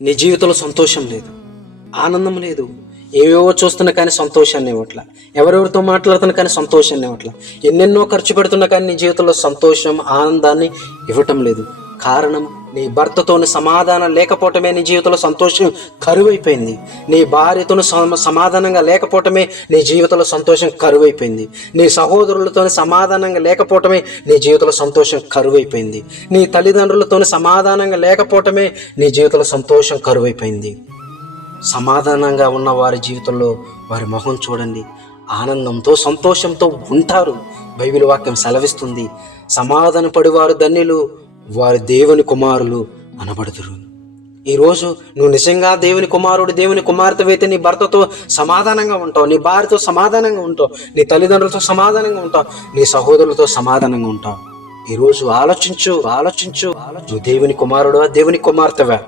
నీ జీవితంలో సంతోషం లేదు, ఆనందం లేదు, ఏవేవో చూస్తున్నా కానీ సంతోషాన్ని ఇవ్వట్ల, ఎవరెవరితో మాట్లాడుతున్నా కానీ సంతోషాన్ని ఇవ్వట్ల, ఎన్నెన్నో ఖర్చు పెడుతున్నా కానీ నీ జీవితంలో సంతోషం ఆనందాన్ని ఇవ్వటం లేదు. కారణం, నీ భర్తతోని సమాధానం లేకపోవటమే నీ జీవితంలో సంతోషం కరువైపోయింది. నీ భార్యతో సమాధానంగా లేకపోవటమే నీ జీవితంలో సంతోషం కరువైపోయింది. నీ సహోదరులతో సమాధానంగా లేకపోవటమే నీ జీవితంలో సంతోషం కరువైపోయింది. నీ తల్లిదండ్రులతో సమాధానంగా లేకపోవటమే నీ జీవితంలో సంతోషం కరువైపోయింది. సమాధానంగా ఉన్న వారి జీవితంలో వారి మొహం చూడండి, ఆనందంతో సంతోషంతో ఉంటారు. బైబిల్ వాక్యం సెలవిస్తుంది, సమాధాన పడివారు ధన్యులు, వారు దేవుని కుమారులు అనబడుదురు. ఈరోజు నువ్వు నిజంగా దేవుని కుమారుడు, దేవుని కుమార్తెవైతే నీ భర్తతో సమాధానంగా ఉంటావు, నీ భార్యతో సమాధానంగా ఉంటావు, నీ తల్లిదండ్రులతో సమాధానంగా ఉంటావు, నీ సహోదరులతో సమాధానంగా ఉంటావు. ఈరోజు ఆలోచించు, నువ్వు దేవుని కుమారుడువా, దేవుని కుమార్తెవా?